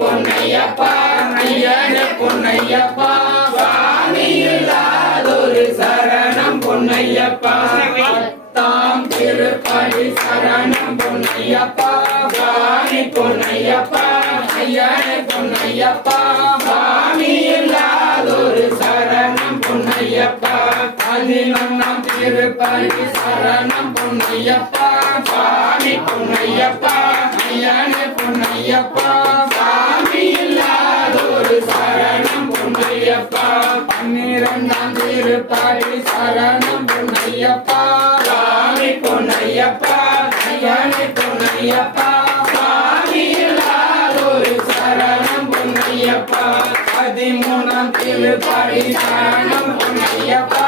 பொன்னையப்பா ஐயனே பொன்னையப்பா சுவாமி இல்லாதொரு சரணம் பொன்னையப்பா தாம் திருப்பதி சரணம் பொன்னையப்பா சுவாமி பொன்னையப்பா ஐயனே பொன்னையப்பா சுவாமி இல்லாதொரு சரணம் பொன்னையப்பா 11ஆம் திருப்பதி சரணம் பொன்னையப்பா சுவாமி பொன்னையப்பா ஐயனே பொன்னையப்பா சுவாமி இல்லாதொரு சரணம் பொன்னையப்பா 12ஆம் திருப்பதி சரணம் பொன்னையப்பா சுவாமி பொன்னையப்பா ஐயனே பொன்னையப்பா சுவாமி இல்லாதொரு சரணம் பொன்னையப்பா 13ஆம் திருப்பதி சரணம் பொன்னையப்பா